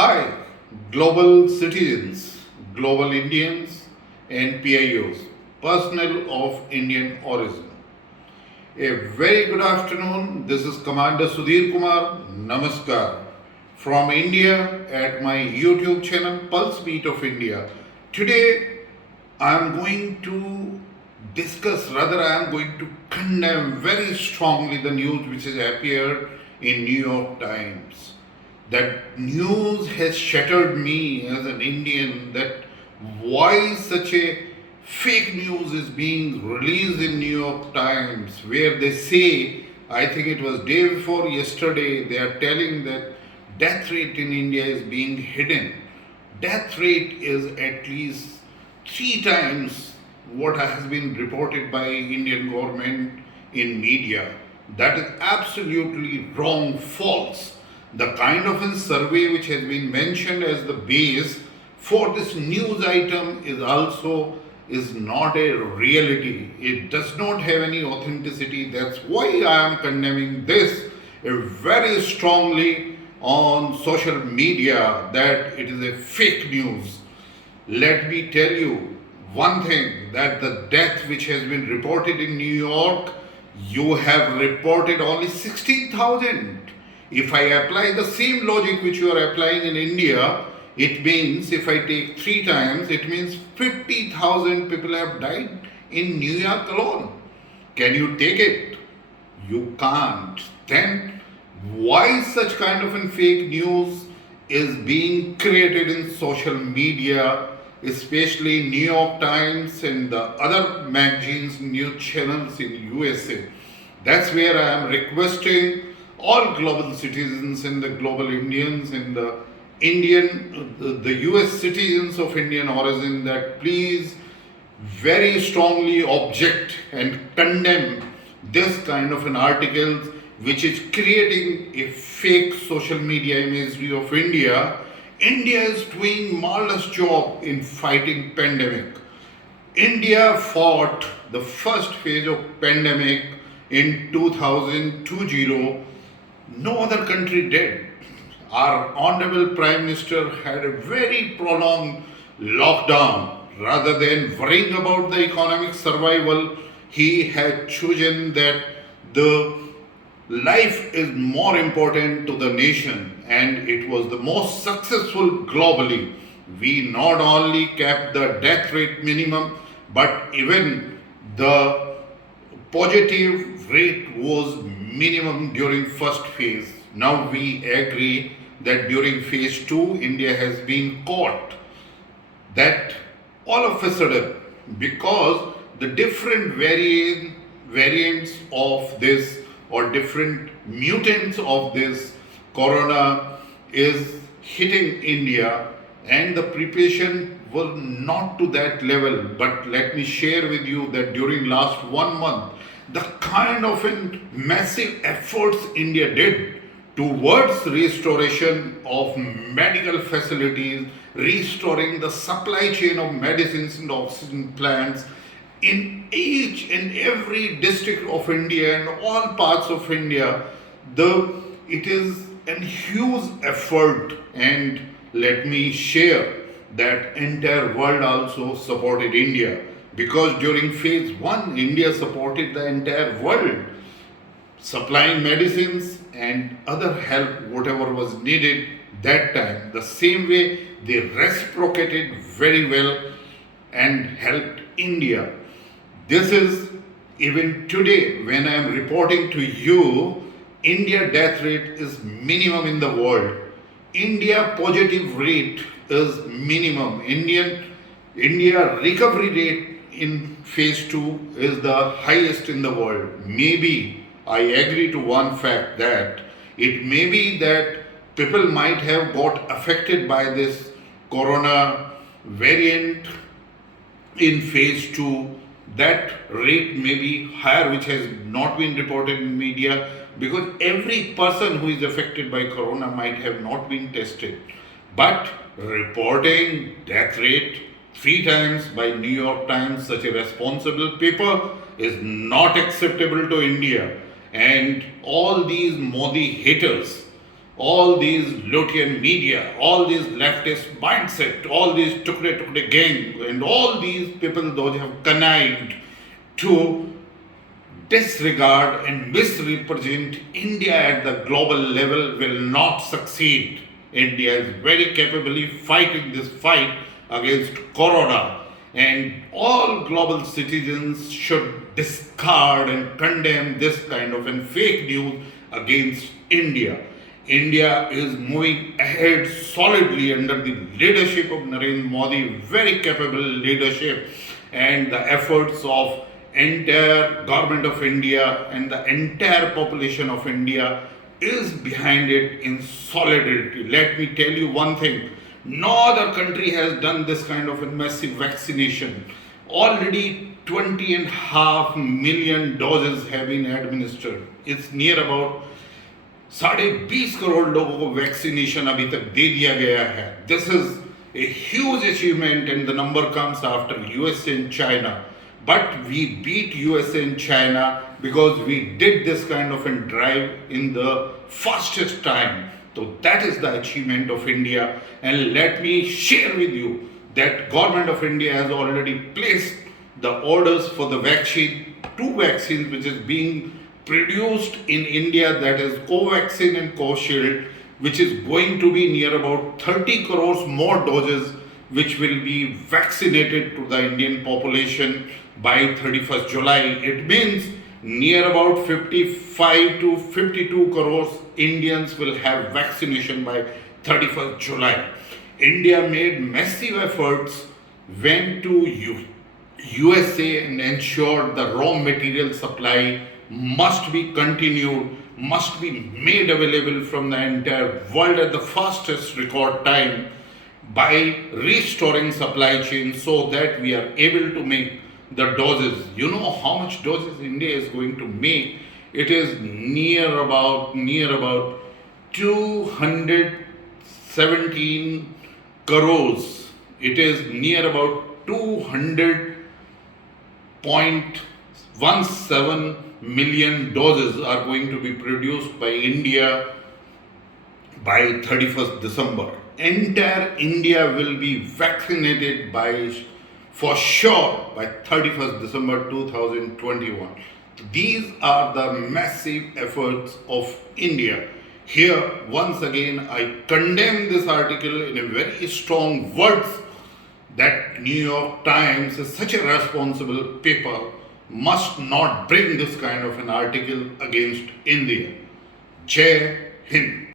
Hi, global citizens, global Indians, and PIOs, personnel of Indian origin. A very good afternoon. This is Commander Sudhir Kumar. Namaskar. From India at my YouTube channel Pulse Beat of India. Today I am going to I am going to condemn very strongly the news which has appeared in New York Times. That news has shattered me as an Indian that why such a fake news is being released in New York Times where they say, I think it was day before yesterday, they are telling that death rate in India is being hidden. Death rate is at least three times what has been reported by Indian government in media. That is absolutely wrong, false. The kind of a survey which has been mentioned as the base for this news item is not a reality. It does not have any authenticity. That's why I am condemning this very strongly on social media that it is a fake news. Let me tell you one thing that the death which has been reported in New York, you have reported only 16,000. If I apply the same logic which you are applying in India, it means if I take three times, it means 50,000 people have died in New York alone. Can you take it? You can't. Then why such kind of a fake news is being created in social media, especially New York Times and the other magazines, news channels in USA? That's where I am requesting all global citizens and the global Indians and the US citizens of Indian origin that please very strongly object and condemn this kind of an article which is creating a fake social media imagery of India. India is doing marvelous job in fighting pandemic. India fought the first phase of pandemic in 2020. No other country did. Our Honorable Prime Minister had a very prolonged lockdown. Rather than worrying about the economic survival, he had chosen that the life is more important to the nation, and it was the most successful globally. We not only kept the death rate minimum, but even the positive rate was minimum during first phase. Now we agree that during phase 2 India has been caught that all of a sudden, because the different variants of this or different mutants of this corona is hitting India, and the preparation was not to that level. But let me share with you that during last 1 month, the kind of massive efforts India did towards restoration of medical facilities, restoring the supply chain of medicines and oxygen plants in each and every district of India and all parts of India. It is a huge effort, and let me share that entire world also supported India, because during phase 1 India supported the entire world supplying medicines and other help whatever was needed that time. The same way they reciprocated very well and helped India. This is even today when I am reporting to you, India death rate is minimum in the world. India positive rate is minimum. India recovery rate in phase 2 is the highest in the world. Maybe I agree to one fact that it may be that people might have got affected by this corona variant in phase 2. That rate may be higher, which has not been reported in media, because every person who is affected by corona might have not been tested. But reporting death rate three times by New York Times, such a responsible paper, is not acceptable to India. And all these Modi haters, all these Lothian media, all these leftist mindset, all these tukde gang, and all these people those have connived to disregard and misrepresent India at the global level will not succeed. India is very capably fighting this fight against Corona, and all global citizens should discard and condemn this kind of fake news against India. India is moving ahead solidly under the leadership of Narendra Modi, very capable leadership, and the efforts of entire government of India and the entire population of India is behind it in solidarity. Let me tell you one thing, no other country has done this kind of a massive vaccination. Already 20.5 million doses have been administered. It's near about 20.5 crore लोगों को vaccination अभी तक दे दिया गया है. This is a huge achievement and the number comes after USA and China. But we beat USA and China because we did this kind of a drive in the fastest time. So that is the achievement of India. And let me share with you that government of India has already placed the orders for the vaccine, 2 vaccines which is being produced in India, that is Covaxin and Covishield, which is going to be near about 30 crores more doses which will be vaccinated to the Indian population by 31st July. It means near about 55 to 52 crores Indians will have vaccination by 31st July. India made massive efforts, went to USA and ensured the raw material supply must be continued, must be made available from the entire world at the fastest record time by restoring supply chain so that we are able to make the doses. You know how much doses India is going to make? It is near about 217 crores. It is near about 200.17 million doses are going to be produced by India by 31st December. Entire India will be vaccinated for sure by 31st December 2021. These are the massive efforts of India. Here, once again, I condemn this article in a very strong words that New York Times is such a responsible paper must not bring this kind of an article against India. Jai Hind.